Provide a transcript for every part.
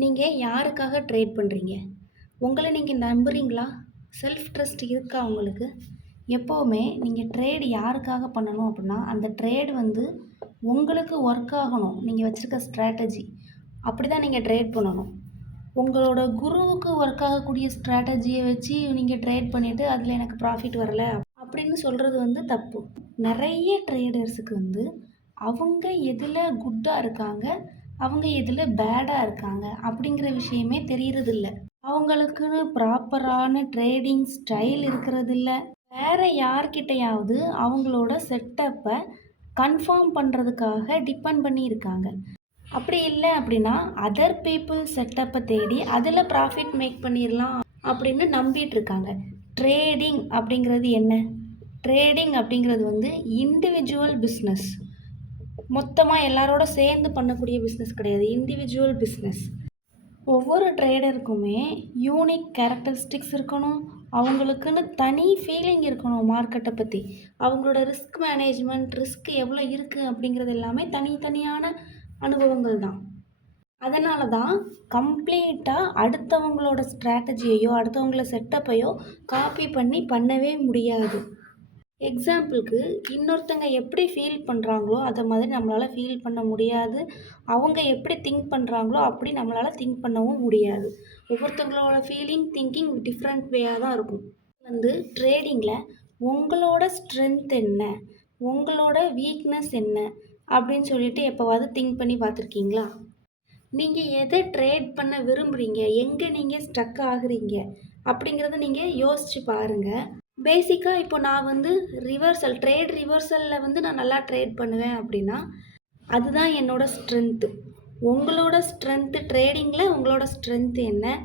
நீங்கள் யாருக்காக ட்ரேட் பண்ணுறீங்க? உங்களை நீங்கள் நம்புறீங்களா? செல்ஃப் ட்ரஸ்ட் இருக்கா உங்களுக்கு? எப்போவுமே நீங்கள் ட்ரேடு யாருக்காக பண்ணணும் அப்படின்னா, அந்த ட்ரேடு வந்து உங்களுக்கு ஒர்க் ஆகணும். நீங்கள் வச்சுருக்க ஸ்ட்ராட்டஜி. அப்படி தான் நீங்கள் ட்ரேட் பண்ணணும். உங்களோட குருவுக்கு ஒர்க் ஆகக்கூடிய ஸ்ட்ராட்டஜியை வச்சு நீங்கள் ட்ரேட் பண்ணிவிட்டு அதில் எனக்கு ப்ராஃபிட் வரல அப்படின்னு சொல்கிறது வந்து தப்பு. நிறைய ட்ரேடர்ஸுக்கு வந்து அவங்க எதில் குட்டாக இருக்காங்க, அவங்க எதில் பேடாக இருக்காங்க அப்படிங்கிற விஷயமே தெரியறதில்ல. அவங்களுக்குன்னு ப்ராப்பரான ட்ரேடிங் ஸ்டைல் இருக்கிறதில்ல. வேறு யார்கிட்டையாவது அவங்களோட செட்டப்பை கன்ஃபார்ம் பண்ணுறதுக்காக டிபெண்ட் பண்ணி இருக்காங்க. அப்படி இல்லை அப்படின்னா அதர் பீப்புள் செட்டப்பை தேடி அதில் ப்ராஃபிட் மேக் பண்ணிடலாம் அப்படின்னு நம்பிட்டு இருக்காங்க. ட்ரேடிங் அப்படிங்கிறது என்ன? ட்ரேடிங் அப்படிங்கிறது வந்து இண்டிவிஜுவல் பிஸ்னஸ். மொத்தமாக எல்லாரோட சேர்ந்து பண்ணக்கூடிய பிஸ்னஸ் கிடையாது. Individual business. ஒவ்வொரு ட்ரேடருக்குமே யூனிக் கேரக்டரிஸ்டிக்ஸ் இருக்கணும். அவங்களுக்குன்னு தனி ஃபீலிங் இருக்கணும் மார்க்கெட்டை பற்றி. அவங்களோட ரிஸ்க் மேனேஜ்மெண்ட், ரிஸ்க் எவ்வளோ இருக்குது அப்படிங்கிறது எல்லாமே தனித்தனியான அனுபவங்கள் தான். அதனால தான் கம்ப்ளீட்டாக அடுத்தவங்களோட ஸ்ட்ராட்டஜியையோ அடுத்தவங்கள செட்டப்பையோ காப்பி பண்ணவே முடியாது. எக்ஸாம்பிளுக்கு இன்னொருத்தங்க எப்படி ஃபீல் பண்ணுறாங்களோ அதை மாதிரி நம்மளால் ஃபீல் பண்ண முடியாது. அவங்க எப்படி திங்க் பண்ணுறாங்களோ அப்படி நம்மளால் திங்க் பண்ணவும் முடியாது. ஒவ்வொருத்தங்களோட ஃபீலிங், திங்கிங் டிஃப்ரெண்ட் வேயாக தான் இருக்கும். வந்து ட்ரேடிங்கில் உங்களோட ஸ்ட்ரென்த் என்ன, உங்களோட வீக்னஸ் என்ன அப்படின்னு சொல்லிட்டு எப்போவாவது திங்க் பண்ணி பார்த்துருக்கீங்களா? நீங்கள் எதை ட்ரேட் பண்ண விரும்புகிறீங்க, எங்கே நீங்கள் ஸ்டக் ஆகுறீங்க அப்படிங்கிறத நீங்கள் யோசித்து பாருங்கள். பேசிக்காக இப்போ நான் வந்து ட்ரேட் ரிவர்சலில் வந்து நான் நல்லா ட்ரேட் பண்ணுவேன் அப்படின்னா அதுதான் என்னோடய ஸ்ட்ரென்த்து. உங்களோட ஸ்ட்ரென்த்து ட்ரேடிங்கில் உங்களோட ஸ்ட்ரென்த்து என்ன,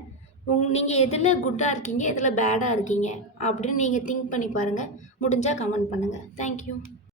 நீங்கள் எதில் குட்டாக இருக்கீங்க, எதில் பேடாக இருக்கீங்க அப்படின்னு நீங்கள் திங்க் பண்ணி பாருங்கள். முடிஞ்சால் கமெண்ட் பண்ணுங்கள். தேங்க்யூ.